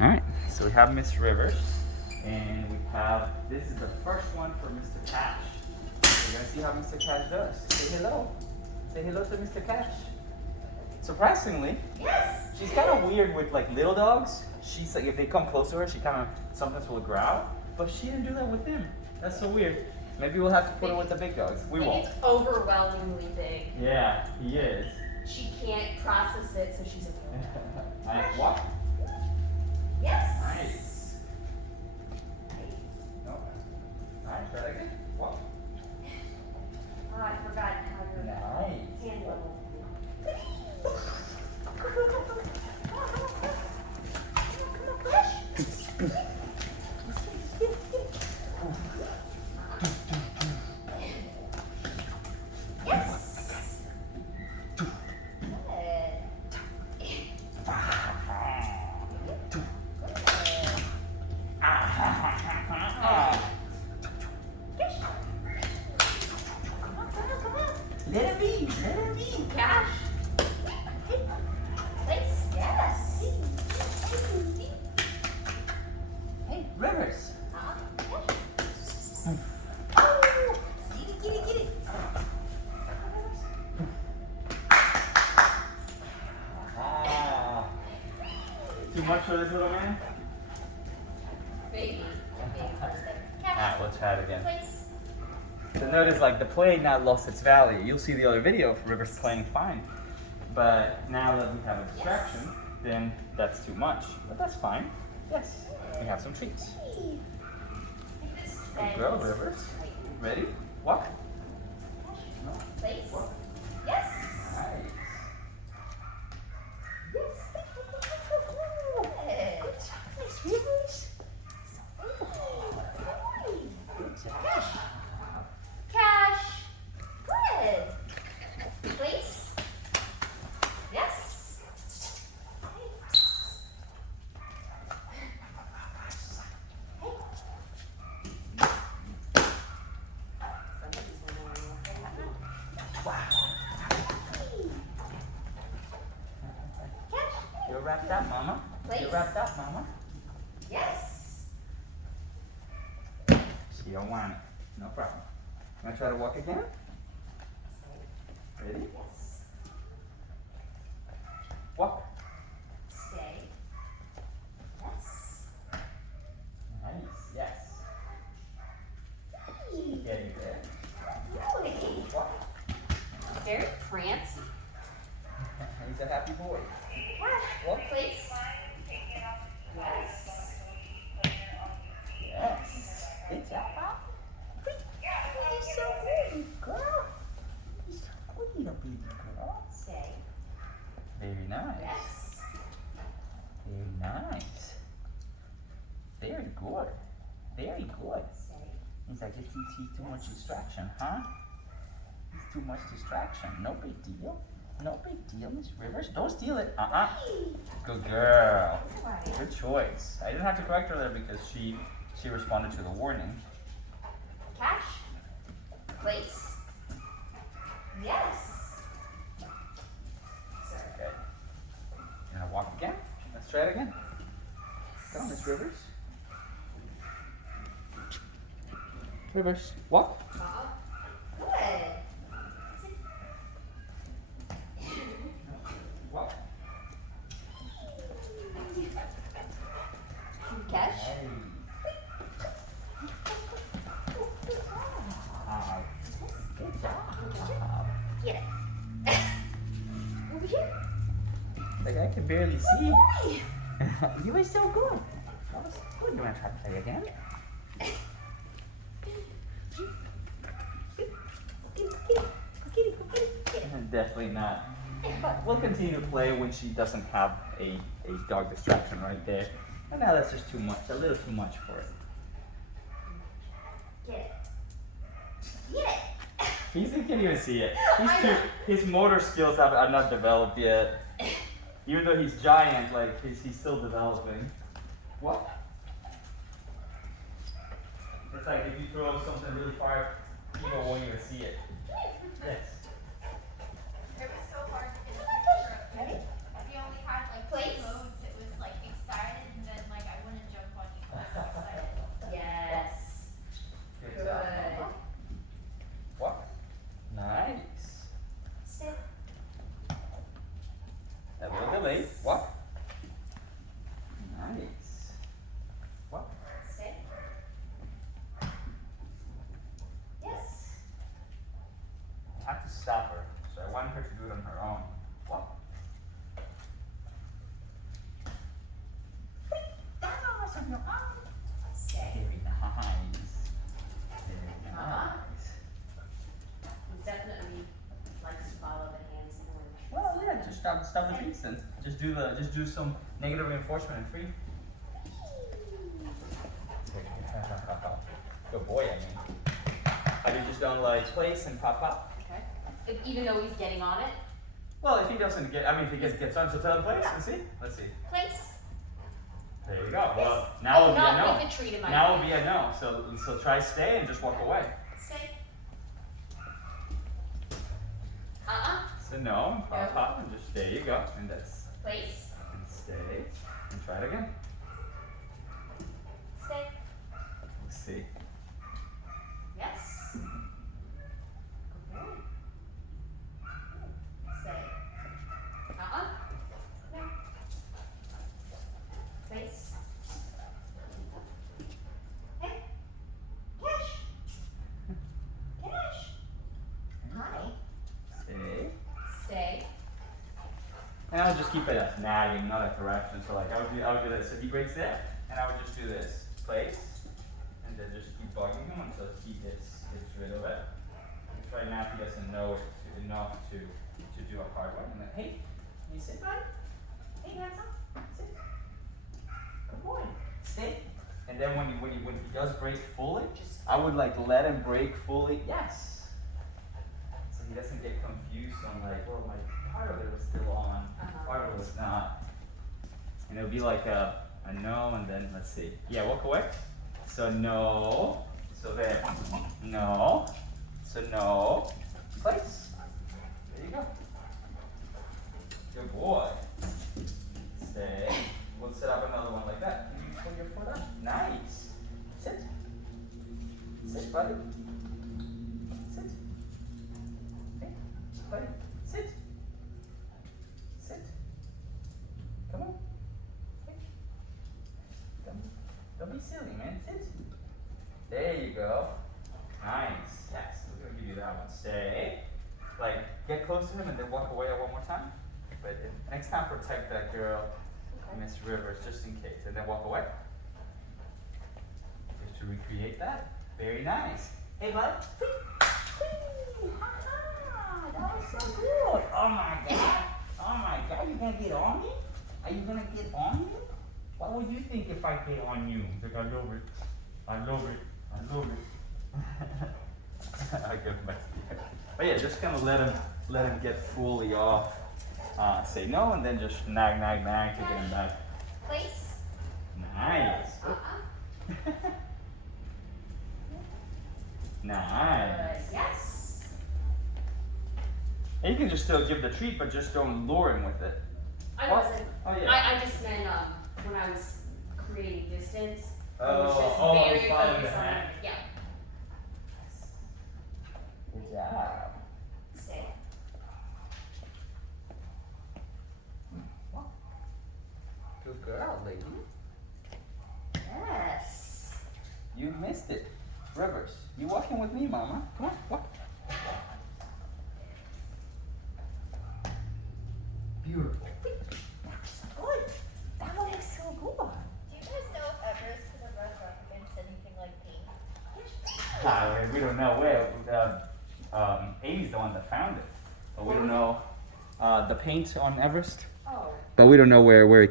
All right, so we have Miss Rivers, and we have, this is the first one for Mr. Cash. We're gonna see how Mr. Cash does. Say hello. Say hello to Mr. Cash. Surprisingly, Yes. she's kind of weird with like little dogs. She's like, if they come close to her, she kind of sometimes will growl, but she didn't do that with him. That's so weird. Maybe we'll have to put her with the big dogs. We Maybe won't. it's overwhelmingly big. Yeah, he is. She can't process it, so she's afraid. Nice. Walk. Yes. Nice. No. Nice. Try that again. Walk. Oh, I forgot how to Nice. hand level. Yes. Good. Let her be. Let her be. Cash. Place. Yes. Hey, Rivers. Oh, get it. Ah. Too much for this little man? Baby. Cash. Alright, we'll try it again. Place. So notice like the play not lost its value. You'll see the other video of Rivers playing fine. But now that we have a distraction, then that's too much. But that's fine. Yes. We have some treats. Good girl, Rivers. Ready? Walk. No. Place. Walk. Yes. Nice. Cash. Good. Place. Yes. You're wrapped up, Mama. You're Place. wrapped up, Mama. Yes. She don't want it. No problem. Wanna try to walk again? Ready? Yes. Walk. Stay. Yes. Nice. Yes. Hey. Getting there. Really? Walk. Very prancy. He's a happy boy. Cash. Walk. Place. Yes. Yes. Good job. You're so good, girl. You're so good, little baby girl. Stay. Very nice. Yes. Very nice. Very good. Very good. Stay. He's like, it's too much distraction, huh? It's too much distraction. No big deal. No big deal, Miss Rivers. Don't steal it. Good girl. Right. Good choice. I didn't have to correct her there because she responded to the warning. Cash. Place. Yes. Sir. Okay. You gonna walk again? Let's try it again. Come on, Miss Rivers. Rivers, walk. Good. Walk. Cash. Hey. Good job. Get it. Over here. Like I can barely see. Boy. You were so good. That was good. You wanna try to play again? Definitely not. But we'll continue to play when she doesn't have a dog distraction right there. And now that's just too much, a little too much for it. Get it. Get it. He can't even see it. His motor skills are not developed yet. Even though he's giant, like he's still developing. What? It's like if you throw something really far, people won't even see it. Yes. It was so hard to get a picture of it. Ready? We only had like Place. two modes. It was like excited and then stop her. So I wanted her to do it on her own. Walk. Stay. Very nice. Very Uh-huh. nice. He definitely likes to follow the hands in the wind. Well, yeah, just stop the treats and just do some negative reinforcement and free. Good boy, I mean. Have you just done like place and pop pop? Okay. Even though he's getting on it. Well, if he doesn't get, if he gets on, so tell him place. Let's see. Let's see. Place. There you go. Well, now will be a no. With the treat in my Now will hand. be a no. So try stay and just walk away. Stay. Uh-uh. So no, pop pop, and just there you go, and that's Place. and stay and try it again. Stay. Let's see. Yes. Good boy. Stay. Uh-uh. No. Place. Hey. Cash. Cash. Hi. Stay. Stay. And I would just keep it as nagging, not a correction. So like I would do this. So he breaks there, and I would just do this. Place. And then just keep bugging him until he gets rid of it. And try now if he doesn't know it enough to do a hard one. And then, hey, can you sit, bud? Hey, handsome, sit. Good boy. Stay. And then when he does break fully, I would like let him break fully. Yes. So he doesn't get confused on like, well, my part of it was still on, part of it was not. And it'll be like a no, and then let's see. Yeah, walk away. So no. So there. No. So no. Place. There you go. Good boy. Stay. We'll set up another one like that. Can you put your foot up? Nice. Sit. Sit, buddy. Sit. Hey, buddy. Sit. Sit. Come on. Hey. Don't be silly, man. Sit. There you go. Nice. Yes. We're gonna give you that one. Stay. Like, get close to him and then walk away one more time. But next time, protect that girl, Miss Rivers, just in case. And then walk away. Just to recreate that. Very nice. Hey, bud. That was so good. Oh my God. Oh my God. You gonna get on me? Are you gonna get on me? What would you think if I get on you? Like, I love it. I love it. I love it. I give him back. But yeah, just kind of let him get fully off. Say no, and then just nag to get him back. Place. Nice. Uh-uh. Nice. Yes. And you can just still give the treat, but just don't lure him with it. I wasn't. Oh yeah. I just meant when I was creating distance. I was Oh, just I was very following focused the on hand. yeah. Good job. Stay. Good girl, lady. Yes. You missed it. Rivers, you walking with me, mama. Come on, walk. Beautiful. Good. That one is so good. Do you guys know if Everest could ever recommend anything like paint? We don't know where. Amy's the one that found it, but we don't know the paint on Everest. Oh. But we don't know where it